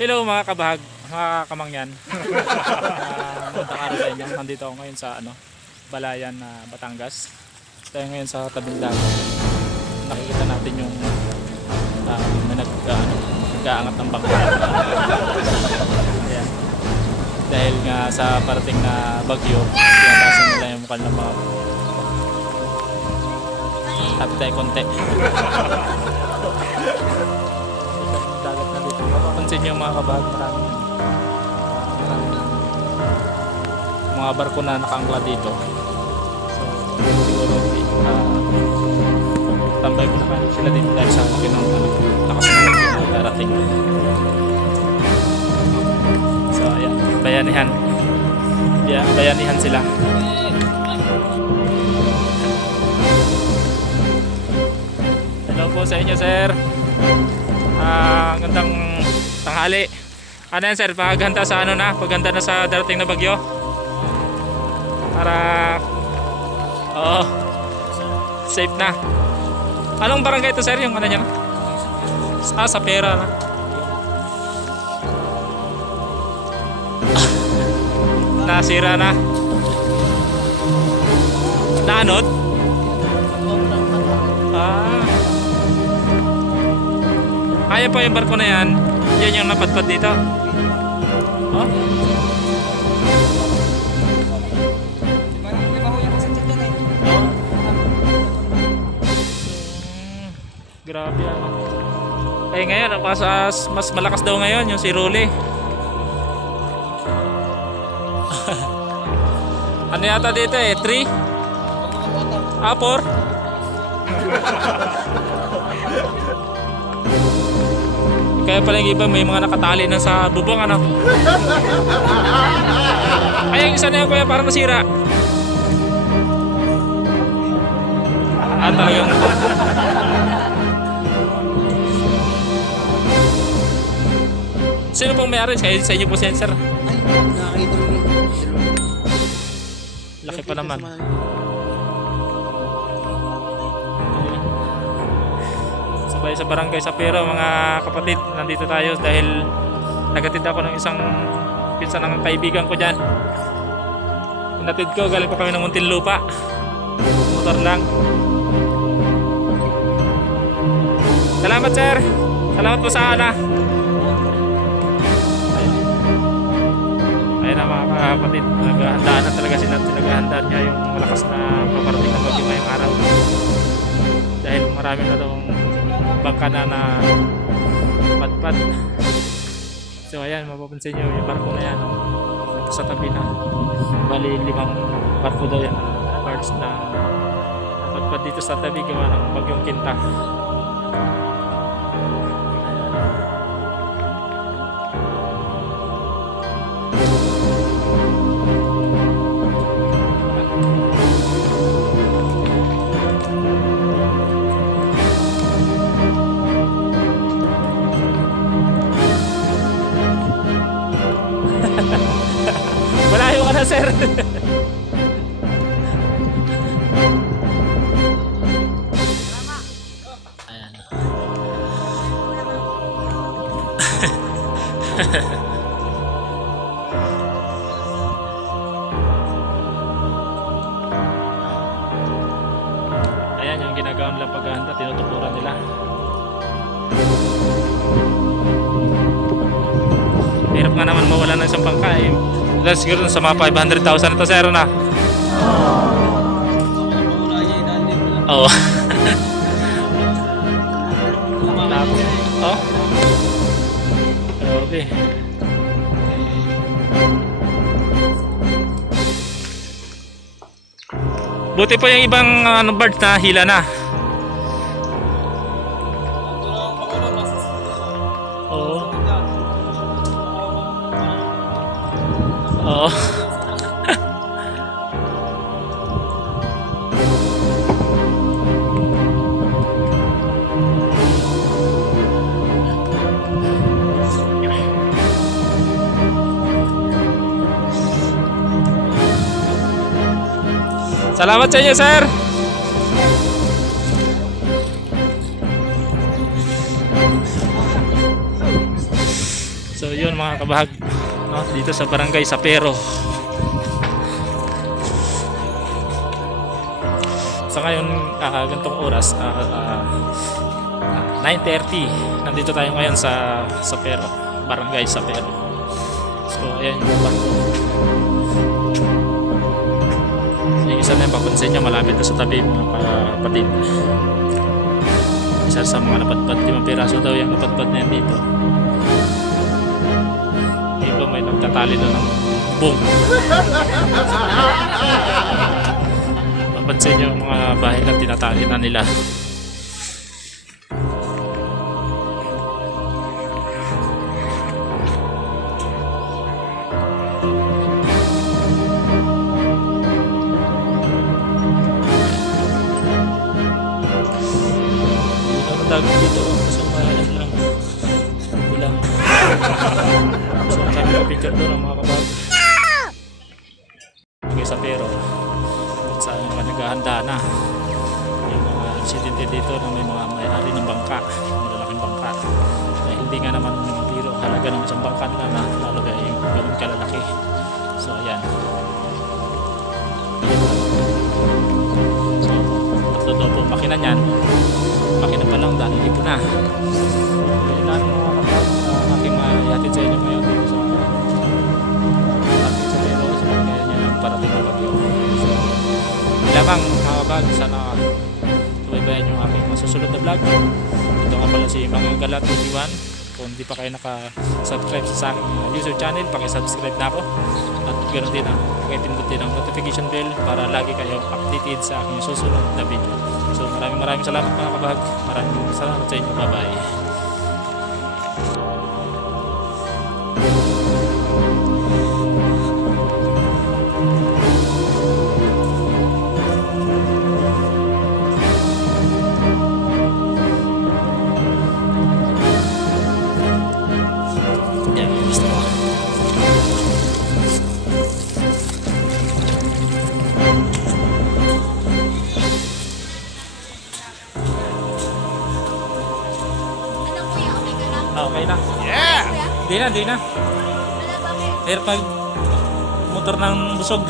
Hello mga kabahag, mga kamangyan. Magandang araw sa inyo. Nandito ako ngayon sa Balayan na Batangas. Tayo ngayon sa tabing dagat. Nakikita natin yung may nag-aangat ng bangka. Ayan. Dahil nga sa parating na bagyo, tinatasan nila yung mukha ng mga tapit tayo konti. Dagat na dito. Mapapansin nyo mga kabahag, maraming mga barko na nakaangkla dito. So siguro tambay ko na kayo sila dito dahil sa akin ng nakasunod na darating. So ayan, bayanihan. Yeah, bayanihan sila. Hello po sa inyo, sir. Gandang tanghali. Ano yan, sir? Paghanda sa paghanda na sa darating na bagyo. Para safe na. Anong barangay ito, sir? Yung niya? Sa pera na. Nasira na. Naanod? Kaya po yung barko na yan. Yan yung napadpad dito. Oh? Grabe ano. Eh ngayon, mas malakas daw ngayon yung si Ruli. Ano yata dito 3? 4? Kaya pala yung iba may mga nakatali na sa bubong Ay, yung isa na yan kuya parang nasira. Talagang sino pong may-ari? Sa inyo po sensor? Nakakita mo yun. Laki pa naman. Sabay sa barangay sa Pero mga kapatid, nandito tayo dahil nagatid ako ng isang pinsan ng kaibigan ko dyan. Pinatid ko, galing pa kami ng Muntinlupa. Motor lang. Salamat, sir. Salamat po sa ayun na mga kapatid, naghahandaan na talaga sila. Naghahandaan niya yung malakas na paparating na bagyo ngayong araw. Dahil marami na itong bangka na padpad. So ayan, mapapansin nyo yung barko na yan sa tabi na. Bali 5 barko daw yan, parts na padpad dito sa tabi gawa ng bagyong Kinta. Malayo ka na, sir. Ayan. Ayan yung ginagawa nila paghahanda, tinutukuran nila. Hirap nga naman mawala ng isang bangka Dahil siguro sa mga 500,000 ito, sir na. Oo. Oh. Grabe. Buti po yung ibang birds na hila na. Oo. Oo. Salamat sa inyo, sir. So yun mga kabahag, no, dito sa barangay Sapero. Sa ngayon, ganitong oras, 9:30, nandito tayo ngayon sa Sapero, barangay Sapero. So ayan yung barko. Yung isa na yung papansin nyo, malapit na sa tabi mga kapatid. Isa sa mga napadpad, 5 piraso daw yung napadpad na yan dito. Iba may nagtatali na ng boom. Mapansin nyo yung mga bahay na tinatali na nila. Dagat dito kasi malalim lang bilang so sabi ko picture doon ang mga kabag okay, sa pero kung saan mga naghahanda na yung mga insidente dito na may mga may-ari ng bangka, malalaking bangka na hindi nga naman biro halaga ng isang bangka na lalo ba yung ganun kalalaki. So ayan, so tatlo daw po makina niyan, makina pa lang dahil ipo na. Yun lang mga kapag aking mayatid sa inyo ngayon dito sa ating sa pero sa mga ganyan ang parating na bagyo. So lamang mga kapag sana tumaybayan yung aking masusunod na vlog. Ito nga pala si Mang Galat 21. Kung di pa kayo naka-subscribe sa aking user channel, paki-subscribe na ako at ganoon din paki-pindutin ang notification bell para lagi kayo updated sa aking susunod na video. So maraming salamat mga kabahag. Maraming salamat sa inyo. Bye-bye. Yan, gusto ko. Okay na. Yeah! Di na. Pero pag motor ng busog.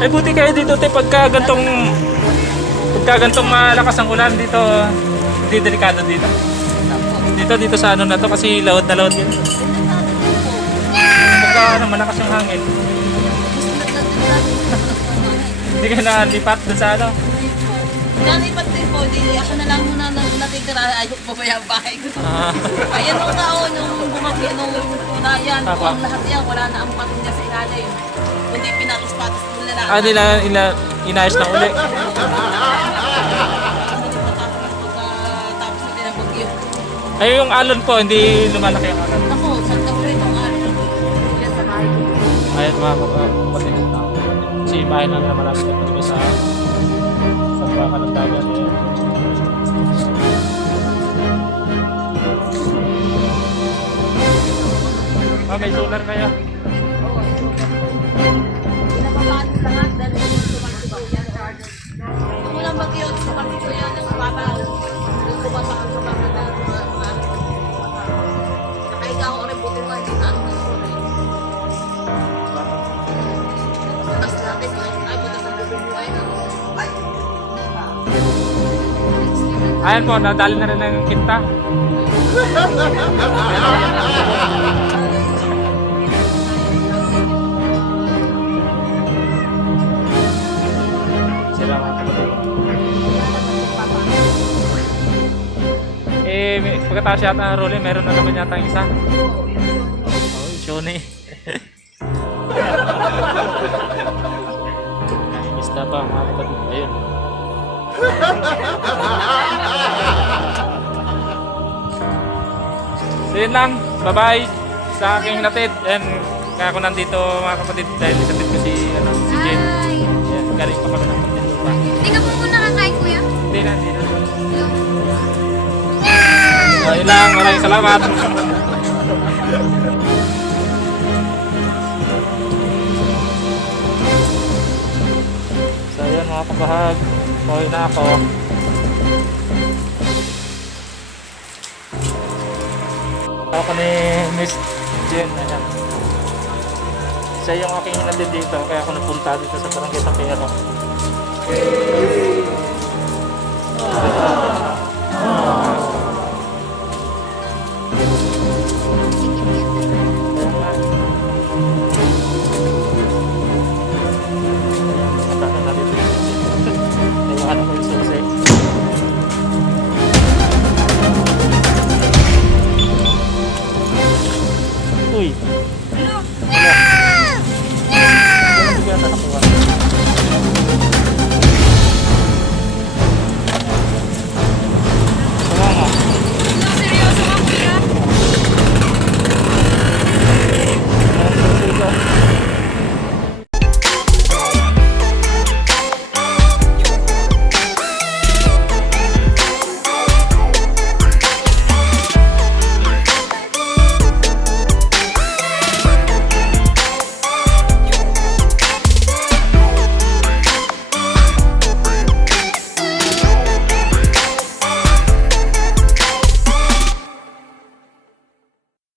Ay buti kayo dito te pagka gantong malakas ang ulan dito, hindi delikado dito. Dito sa ano na to kasi laot na laot yan. Pagka malakas yung hangin. Hindi ka na lipat doon sa ano. Nalipat din po, ako na lang muna natitira, ayaw po ba yung bahay ko. Ayan nung taon, yung bumagyo, nung unayan, ang lahat yan, wala na ang patunga sa ilalim. Kundi pinatos-patos nila lang. Inayos na uli. Tapos na bagyo. Ay yung alon po, hindi lumalaki ang alon. Ako, Santa Cruz itong alon. Yan sa bahay ko. Ayan mga kapatid na. Kasi bahay lang na malapit na dito sa baka ng dagat. May solar kaya? Oo, pinapapaan ko lahat dahil sumaksibaw yan. Kung walang bagyo, sumaksibaw yan ng babaw. Yung kumasa ang sumaksibaw na mga nakahiga ako rin buti mo, hindi na ano na sore. Butas natin, ay butas ang bubuhay na. Ayan po, nadali na rin ng kinta. Sila mga kapatid. pagkatapos yata ng Rolly, meron na naman yata ang isa. Oo, yun. Oh, Shoni. Nakikista pa mga kapatid. Ayun. So yun lang. Bye-bye sa aking hinatid. And kaya ako nandito mga kapatid dahil hinatid ko si Jen. Hi! Yan, galing pa kami ng Muntinlupa. Hindi ka po muna kakain, kuya? Hindi na. So yun lang. Maraming salamat. So yun mga kabahag. Pauwi na ako. Ako ni Miss Jen. Ayan. Siya yung aking nandito dito. Kaya ako napunta dito sa Barangay San Pedro.